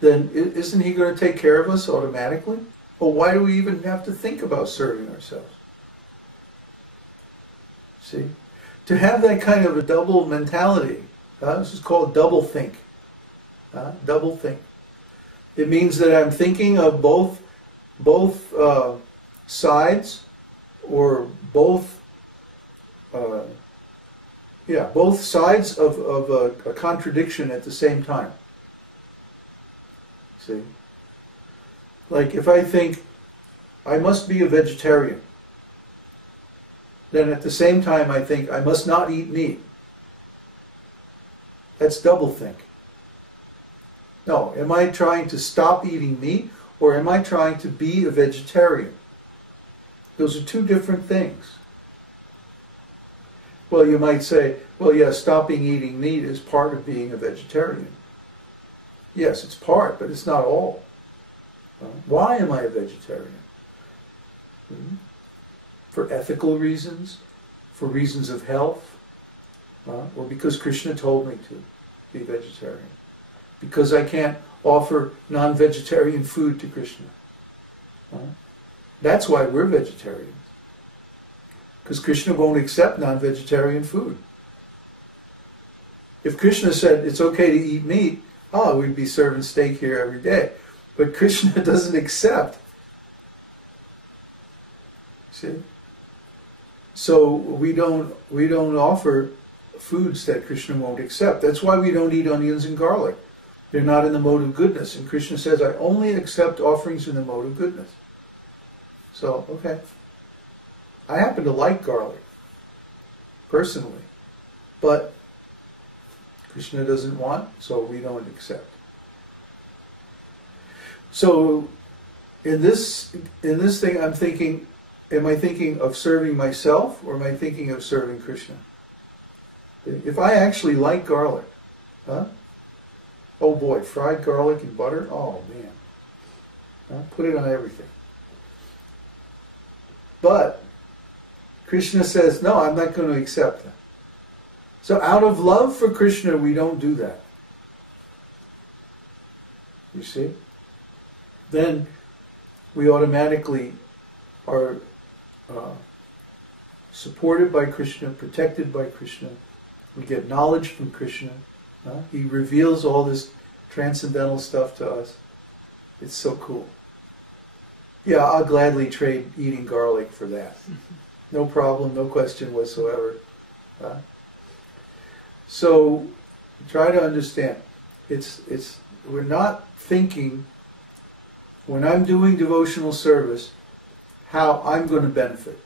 then isn't he going to take care of us automatically? Well, why do we even have to think about serving ourselves? See? To have that kind of a double mentality, this is called double think. Double think. It means that I'm thinking of both sides, or both sides of a contradiction at the same time. See? Like if I think I must be a vegetarian, then at the same time I think I must not eat meat. That's double think. No, am I trying to stop eating meat, or am I trying to be a vegetarian? Those are two different things. Well, you might say, well, yeah, stopping eating meat is part of being a vegetarian. Yes, it's part, but it's not all. Why am I a vegetarian? For ethical reasons? For reasons of health? Or because Krishna told me to be vegetarian? Because I can't offer non-vegetarian food to Krishna? That's why we're vegetarians. Because Krishna won't accept non-vegetarian food. If Krishna said it's okay to eat meat, we'd be serving steak here every day. But Krishna doesn't accept. See? So we don't offer foods that Krishna won't accept. That's why we don't eat onions and garlic. They're not in the mode of goodness. And Krishna says, I only accept offerings in the mode of goodness. So, okay. I happen to like garlic, personally. But Krishna doesn't want, so we don't accept. So, in this thing, I'm thinking, am I thinking of serving myself, or am I thinking of serving Krishna? If I actually like garlic, oh boy, fried garlic and butter, oh man. Put it on everything. But Krishna says, no, I'm not going to accept that. So out of love for Krishna, we don't do that. You see? Then we automatically are supported by Krishna, protected by Krishna. We get knowledge from Krishna. He reveals all this transcendental stuff to us. It's so cool. Yeah, I'll gladly trade eating garlic for that. No problem, no question whatsoever. So try to understand. We're not thinking, when I'm doing devotional service, how I'm going to benefit.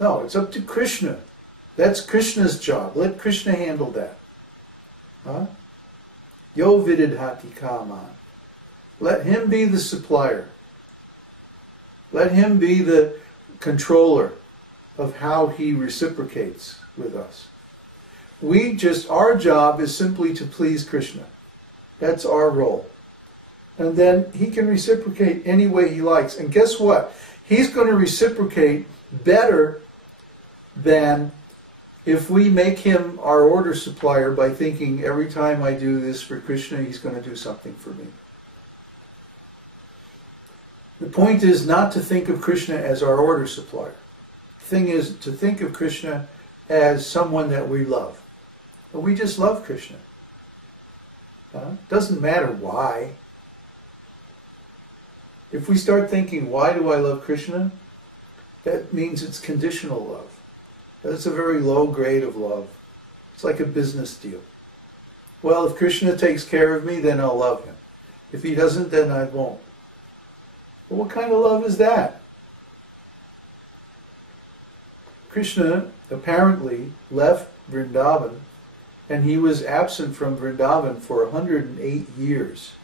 No, it's up to Krishna. That's Krishna's job. Let Krishna handle that. Yo vididhati kaman. Let him be the supplier. Let him be the controller of how he reciprocates with us. Our job is simply to please Krishna. That's our role. And then he can reciprocate any way he likes. And guess what? He's going to reciprocate better than if we make him our order supplier by thinking every time I do this for Krishna, he's going to do something for me. The point is not to think of Krishna as our order supplier. The thing is to think of Krishna as someone that we love. But we just love Krishna. Doesn't matter why. If we start thinking, why do I love Krishna? That means it's conditional love. That's a very low grade of love. It's like a business deal. Well, if Krishna takes care of me, then I'll love him. If he doesn't, then I won't. Well, what kind of love is that? Krishna apparently left Vrindavan, and he was absent from Vrindavan for 108 years.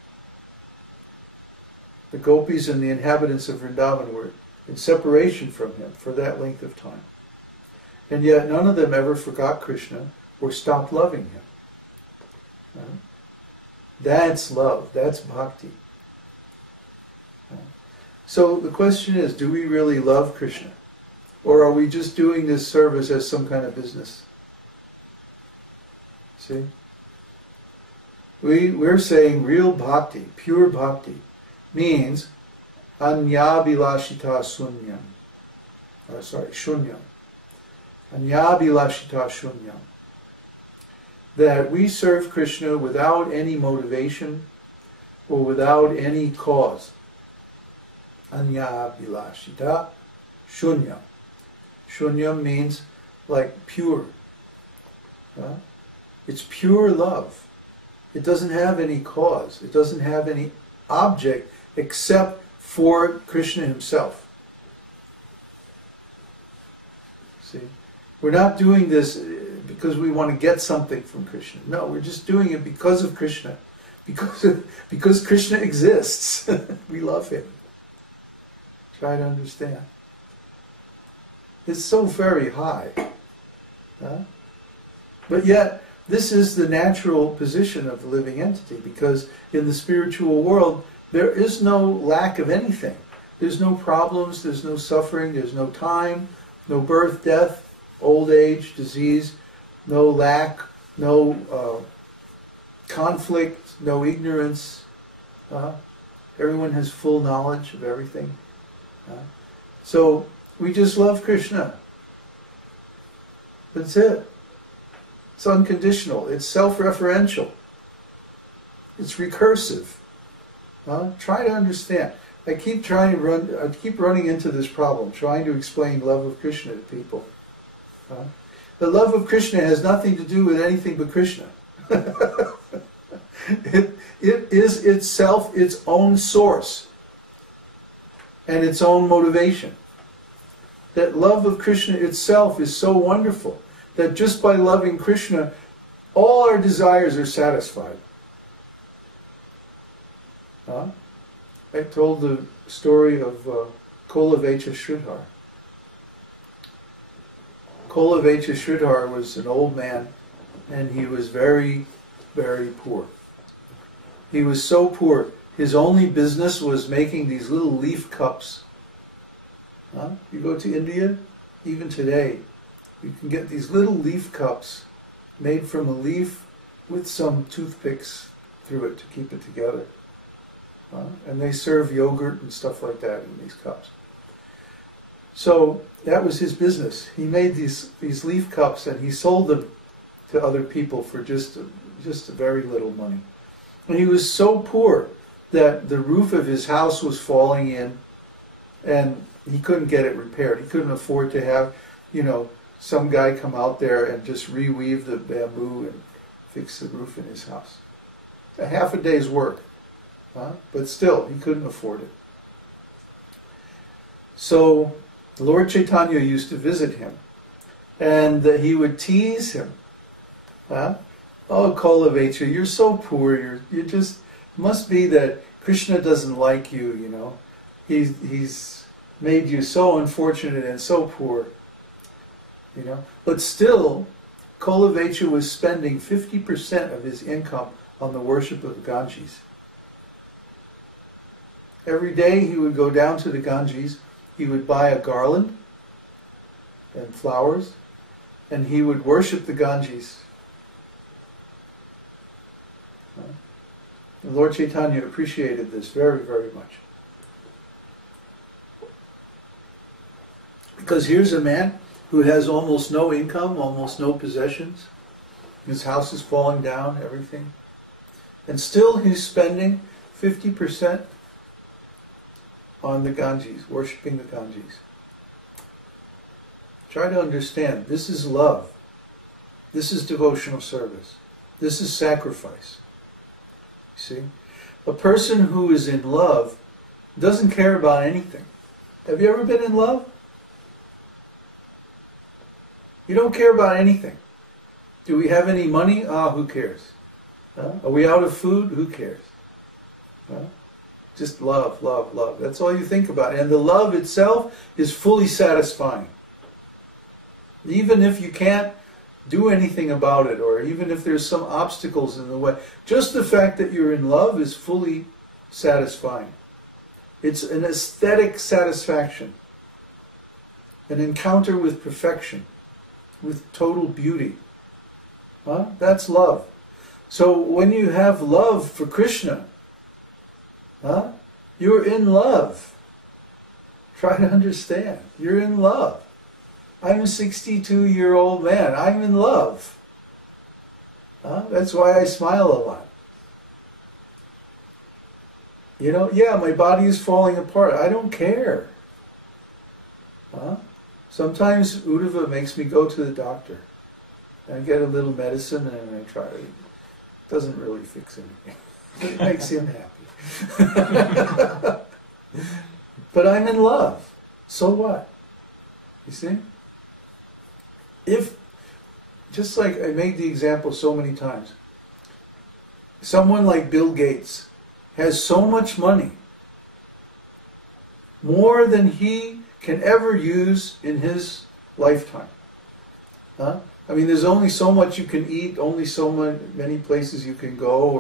The gopis and the inhabitants of Vrindavan were in separation from him for that length of time. And yet none of them ever forgot Krishna or stopped loving him. That's love. That's bhakti. So the question is, do we really love Krishna? Or are we just doing this service as some kind of business? See? We're saying real bhakti, pure bhakti, means anyabhilashita sunyam. Shunyam. Anyabhilashita shunyam. That we serve Krishna without any motivation or without any cause. Anyabhilashita shunyam. Shunyam means like pure. It's pure love. It doesn't have any cause. It doesn't have any object except for Krishna himself. See? We're not doing this because we want to get something from Krishna. No, we're just doing it because of Krishna. Because Krishna exists. We love him. Try to understand. It's so very high. But yet, this is the natural position of the living entity, because in the spiritual world, there is no lack of anything. There's no problems, there's no suffering, there's no time, no birth, death, old age, disease, no lack, no conflict, no ignorance. Everyone has full knowledge of everything. So we just love Krishna. That's it. It's unconditional. It's self-referential. It's recursive. Try to understand. I keep running into this problem, trying to explain love of Krishna to people. The love of Krishna has nothing to do with anything but Krishna. It is itself its own source and its own motivation. That love of Krishna itself is so wonderful that just by loving Krishna, all our desires are satisfied. I told the story of Kolavecha Sridhar. Kolavecha Sridhar was an old man, and he was very, very poor. He was so poor, his only business was making these little leaf cups. You go to India, even today, you can get these little leaf cups made from a leaf with some toothpicks through it to keep it together. And they serve yogurt and stuff like that in these cups. So that was his business. He made these leaf cups and he sold them to other people for just very little money. And he was so poor that the roof of his house was falling in and he couldn't get it repaired. He couldn't afford to have, some guy come out there and just reweave the bamboo and fix the roof in his house. Half a day's work. But still, he couldn't afford it. So Lord Chaitanya used to visit him, and he would tease him. Oh, Kolavecha, you're so poor. You just must be that Krishna doesn't like you. He's made you so unfortunate and so poor. But still, Kolavecha was spending 50% of his income on the worship of the Ganges. Every day he would go down to the Ganges, he would buy a garland and flowers, and he would worship the Ganges. And Lord Chaitanya appreciated this very, very much. Because here's a man who has almost no income, almost no possessions. His house is falling down, everything. And still he's spending 50% on the Ganges, worshipping the Ganges. Try to understand, this is love. This is devotional service. This is sacrifice. See? A person who is in love doesn't care about anything. Have you ever been in love? You don't care about anything. Do we have any money? Who cares? Are we out of food? Who cares? Just love, love, love. That's all you think about. And the love itself is fully satisfying. Even if you can't do anything about it, or even if there's some obstacles in the way, just the fact that you're in love is fully satisfying. It's an aesthetic satisfaction. An encounter with perfection, with total beauty. That's love. So when you have love for Krishna, you're in love. Try to understand. You're in love. I'm a 62-year-old man. I'm in love. That's why I smile a lot. You know, yeah, my body is falling apart. I don't care. Sometimes Uddhava makes me go to the doctor. I get a little medicine and I try it. It doesn't really fix anything. It makes him happy. But I'm in love. So what? You see? If, just like I made the example so many times, someone like Bill Gates has so much money, more than he can ever use in his lifetime. I mean, there's only so much you can eat, only so many places you can go.